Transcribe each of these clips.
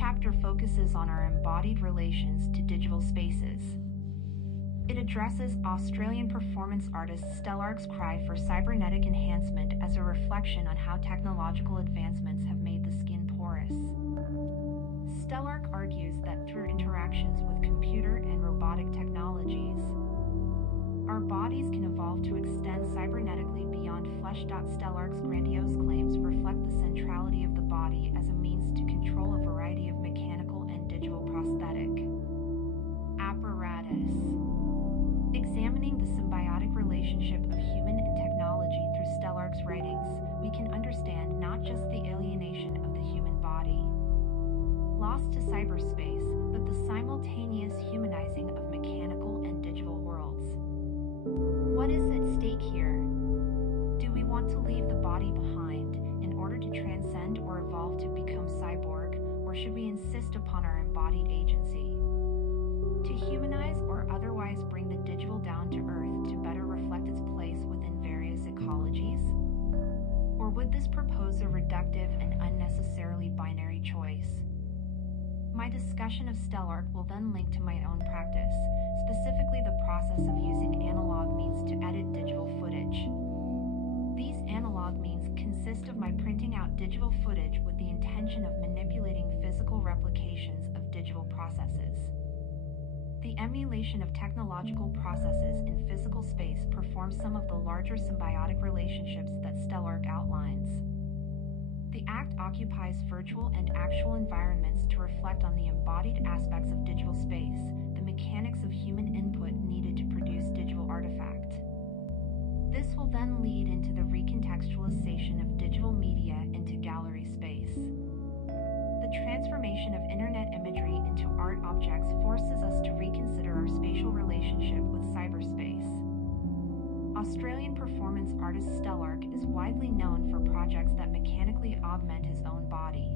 chapter focuses on our embodied relations to digital spaces. It addresses Australian performance artist Stellark's cry for cybernetic enhancement as a reflection on how technological advancements have made the skin porous. Stellark argues that through interactions with computer and robotic technologies, our bodies can evolve to extend cybernetically beyond flesh. Stellark's grandiose claims reflect the centrality of the body as a means to control a variety of mechanical and digital prosthetic apparatus. Examining the symbiotic relationship of human and technology through Stellark's writings, we can understand not just the alienation of the human body, lost to cyberspace, but the simultaneous humanizing of mechanical and digital worlds. What is at stake here? Do we want to leave the body behind in order to transcend or evolve to become cyborg, or should we insist upon our embodied agency? To humanize or otherwise bring the digital down to earth to better reflect its place within various ecologies? Or would this propose a reductive and unnecessarily binary choice? My discussion of Stellark will then link to my own practice, specifically the process of using analog means to edit digital footage. These analog means consist of my printing out digital footage with the intention of manipulating physical replications of digital processes. The emulation of technological processes in physical space performs some of the larger symbiotic relationships that Stellark outlines. The act occupies virtual and actual environments to reflect on the embodied aspects of digital space, the mechanics of human input needed to produce digital artifact. This will then lead into the recontextualization of digital media into gallery space. The transformation of internet imagery into art objects forces us to reconsider our spatial relationship with cyberspace. Australian performance artist Stellark is widely known for projects that mechanically augment his own body.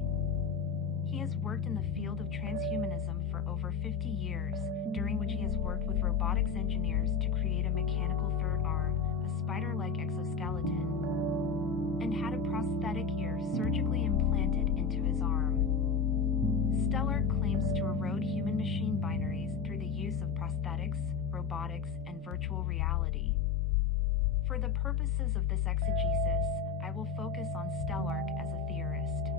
He has worked in the field of transhumanism for over 50 years, during which he has worked with robotics engineers to create a mechanical third arm, a spider-like exoskeleton, and had a prosthetic ear surgically implanted into his arm. Stellark claims to erode human-machine binaries through the use of prosthetics, robotics, and virtual reality. For the purposes of this exegesis, I will focus on Stellark as a theorist.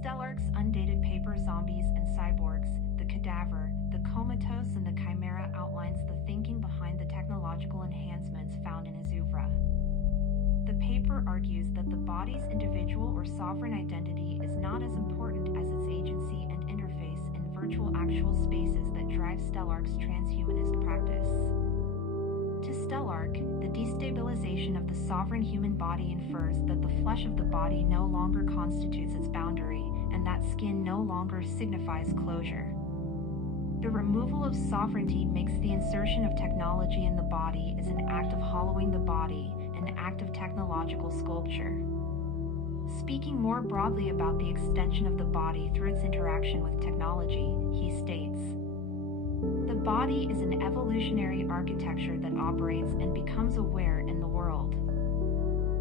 Stellark's undated paper Zombies and Cyborgs, the Cadaver, the Comatose and the Chimera outlines the thinking behind the technological enhancements found in his oeuvre. The paper argues that the body's individual or sovereign identity is not as important as its agency and interface in virtual actual spaces that drive Stellark's transhumanist practice. To Stellark, the destabilization of the sovereign human body infers that the flesh of the body no longer constitutes its boundary, and that skin no longer signifies closure. The removal of sovereignty makes the insertion of technology in the body as an act of hollowing the body, an act of technological sculpture. Speaking more broadly about the extension of the body through its interaction with technology, he states, "The body is an evolutionary architecture that operates and becomes aware in the world.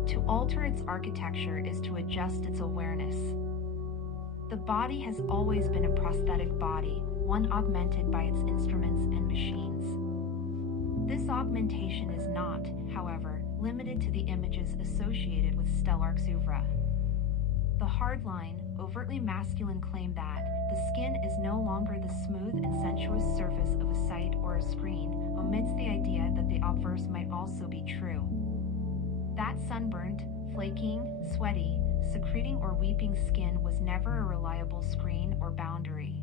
To alter its architecture is to adjust its awareness. The body has always been a prosthetic body, one augmented by its instruments and machines. This augmentation is not, however, limited to the images associated with Stellark's oeuvre. The hardline, overtly masculine claim that the skin is no longer the smooth and sensuous surface of a site or a screen omits the idea that the obverse might also be true. That sunburnt, flaking, sweaty, secreting or weeping skin was never a reliable screen or boundary.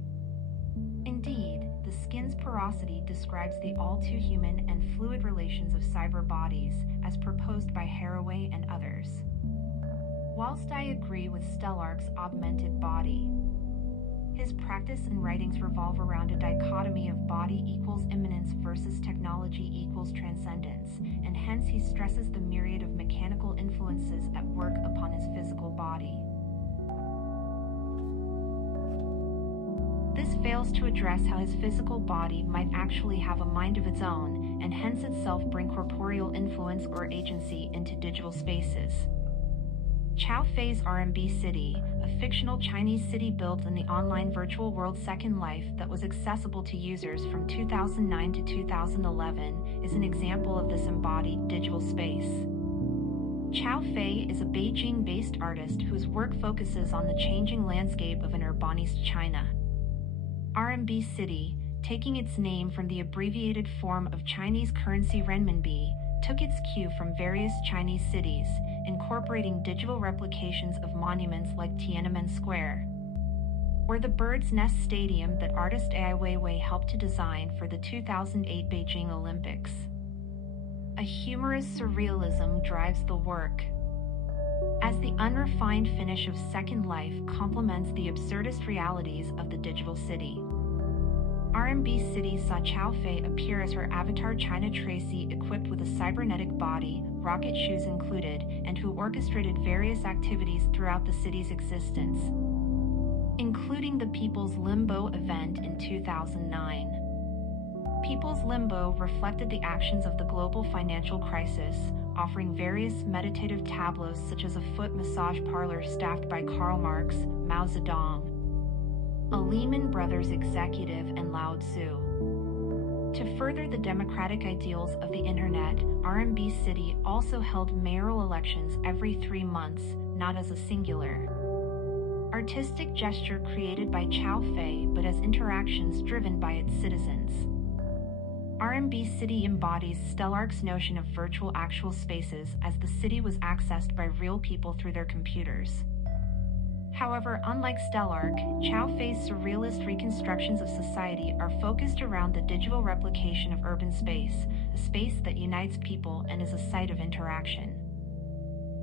Indeed, the skin's porosity describes the all-too-human and fluid relations of cyber bodies, as proposed by Haraway and others. Whilst I agree with Stellark's augmented body, his practice and writings revolve around a dichotomy of body equals immanence versus technology equals transcendence, and hence he stresses the myriad of mechanical influences at work upon his physical body. This fails to address how his physical body might actually have a mind of its own, and hence itself bring corporeal influence or agency into digital spaces. Chaofei's RMB City, a fictional Chinese city built in the online virtual world Second Life that was accessible to users from 2009 to 2011, is an example of this embodied digital space. Chaofei is a Beijing-based artist whose work focuses on the changing landscape of an urbanized China. RMB City, taking its name from the abbreviated form of Chinese currency renminbi, took its cue from various Chinese cities, incorporating digital replications of monuments like Tiananmen Square, or the Bird's Nest Stadium that artist Ai Weiwei helped to design for the 2008 Beijing Olympics. A humorous surrealism drives the work, as the unrefined finish of Second Life complements the absurdist realities of the digital city. RMB City saw Chaofei appear as her avatar China Tracy, equipped with a cybernetic body, rocket shoes included, and who orchestrated various activities throughout the city's existence, including the People's Limbo event in 2009. People's Limbo reflected the actions of the global financial crisis, offering various meditative tableaus such as a foot massage parlor staffed by Karl Marx, Mao Zedong, a Lehman Brothers executive, and Lao Tzu. To further the democratic ideals of the internet, RMB City also held mayoral elections every 3 months, not as a singular artistic gesture created by Chaofei, but as interactions driven by its citizens. RMB City embodies Stellark's notion of virtual actual spaces, as the city was accessed by real people through their computers. However, unlike Stellark, Chaofei's surrealist reconstructions of society are focused around the digital replication of urban space, a space that unites people and is a site of interaction.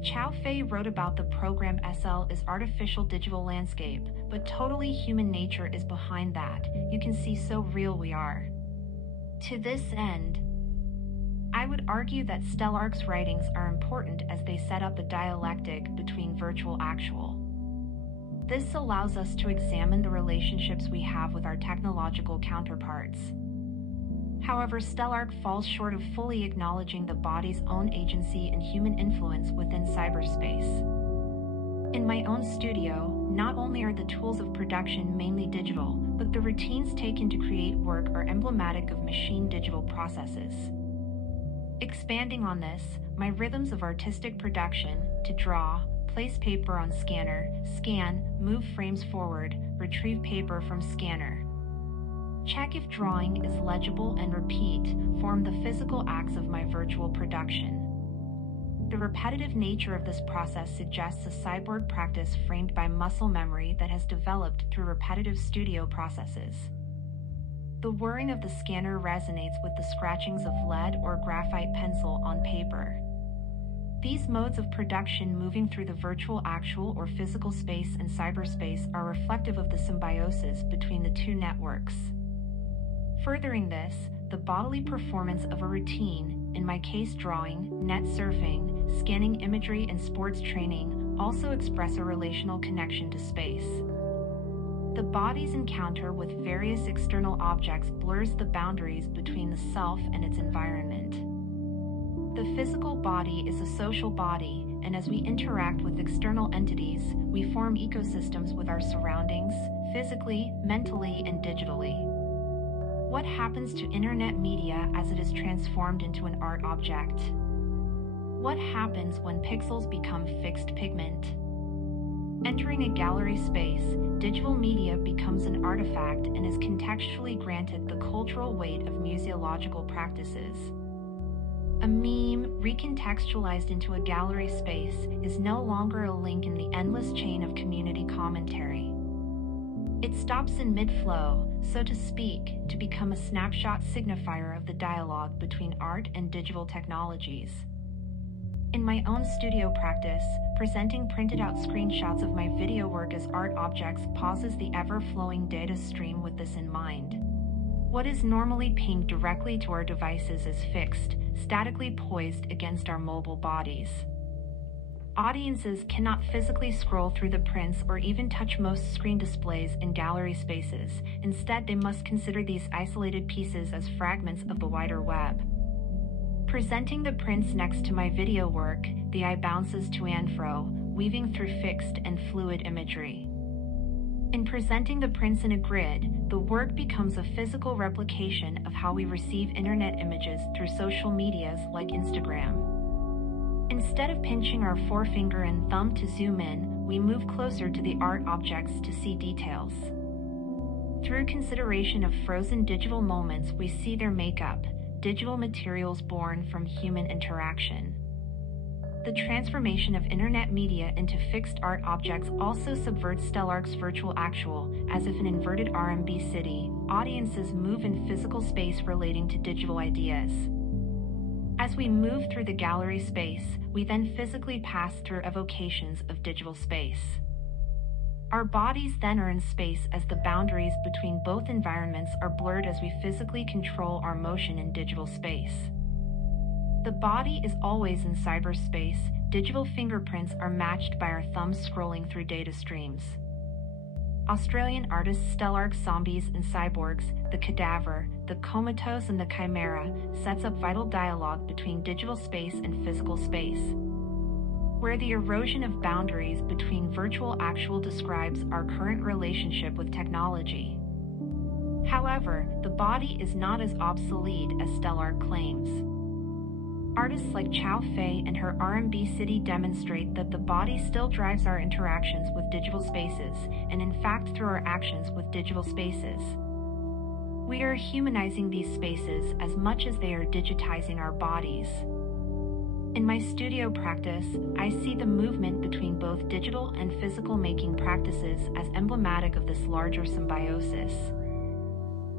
Chaofei wrote about the program SL as artificial digital landscape, but totally human nature is behind that. You can see so real we are. To this end, I would argue that Stellark's writings are important as they set up a dialectic between virtual actual. This allows us to examine the relationships we have with our technological counterparts. However, Stellark falls short of fully acknowledging the body's own agency and human influence within cyberspace. In my own studio, not only are the tools of production mainly digital, but the routines taken to create work are emblematic of machine digital processes. Expanding on this, my rhythms of artistic production, to draw, place paper on scanner, scan, move frames forward, retrieve paper from scanner, check if drawing is legible, and repeat, form the physical acts of my virtual production. The repetitive nature of this process suggests a cyborg practice framed by muscle memory that has developed through repetitive studio processes. The whirring of the scanner resonates with the scratchings of lead or graphite pencil on paper. These modes of production moving through the virtual actual or physical space and cyberspace are reflective of the symbiosis between the two networks. Furthering this, the bodily performance of a routine, in my case drawing, net surfing, scanning imagery, and sports training, also express a relational connection to space. The body's encounter with various external objects blurs the boundaries between the self and its environment. The physical body is a social body, and as we interact with external entities, we form ecosystems with our surroundings, physically, mentally, and digitally. What happens to internet media as it is transformed into an art object? What happens when pixels become fixed pigment? Entering a gallery space, digital media becomes an artifact and is contextually granted the cultural weight of museological practices. A meme, recontextualized into a gallery space, is no longer a link in the endless chain of community commentary. It stops in mid-flow, so to speak, to become a snapshot signifier of the dialogue between art and digital technologies. In my own studio practice, presenting printed-out screenshots of my video work as art objects pauses the ever-flowing data stream with this in mind. What is normally pinged directly to our devices is fixed, statically poised against our mobile bodies. Audiences cannot physically scroll through the prints or even touch most screen displays in gallery spaces. Instead, they must consider these isolated pieces as fragments of the wider web. Presenting the prints next to my video work, the eye bounces to and fro, weaving through fixed and fluid imagery. In presenting the prints in a grid, the work becomes a physical replication of how we receive internet images through social medias like Instagram. Instead of pinching our forefinger and thumb to zoom in, we move closer to the art objects to see details. Through consideration of frozen digital moments, we see their makeup, digital materials born from human interaction. The transformation of internet media into fixed art objects also subverts Stellark's virtual actual, as if an inverted RMB city, audiences move in physical space relating to digital ideas. As we move through the gallery space, we then physically pass through evocations of digital space. Our bodies then are in space as the boundaries between both environments are blurred as we physically control our motion in digital space. The body is always in cyberspace. Digital fingerprints are matched by our thumbs scrolling through data streams. Australian artists Stellark's Zombies and Cyborgs, The Cadaver, The Comatose and The Chimera sets up vital dialogue between digital space and physical space, where the erosion of boundaries between virtual actual describes our current relationship with technology. However, the body is not as obsolete as Stellark claims. Artists like Chow Fei and her RMB City demonstrate that the body still drives our interactions with digital spaces, and in fact through our actions with digital spaces. We are humanizing these spaces as much as they are digitizing our bodies. In my studio practice, I see the movement between both digital and physical making practices as emblematic of this larger symbiosis.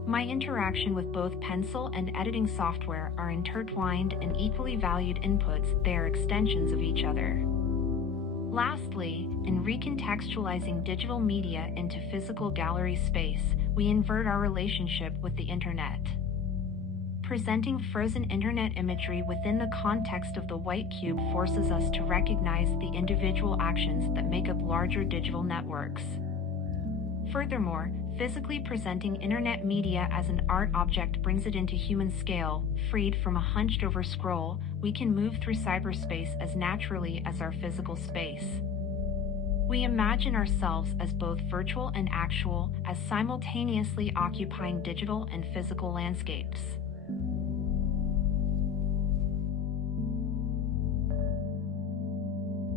My interaction with both pencil and editing software are intertwined and equally valued inputs. They are extensions of each other. Lastly, in recontextualizing digital media into physical gallery space, we invert our relationship with the internet. Presenting frozen internet imagery within the context of the white cube forces us to recognize the individual actions that make up larger digital networks. Furthermore, physically presenting internet media as an art object brings it into human scale. Freed from a hunched-over scroll, we can move through cyberspace as naturally as our physical space. We imagine ourselves as both virtual and actual, as simultaneously occupying digital and physical landscapes.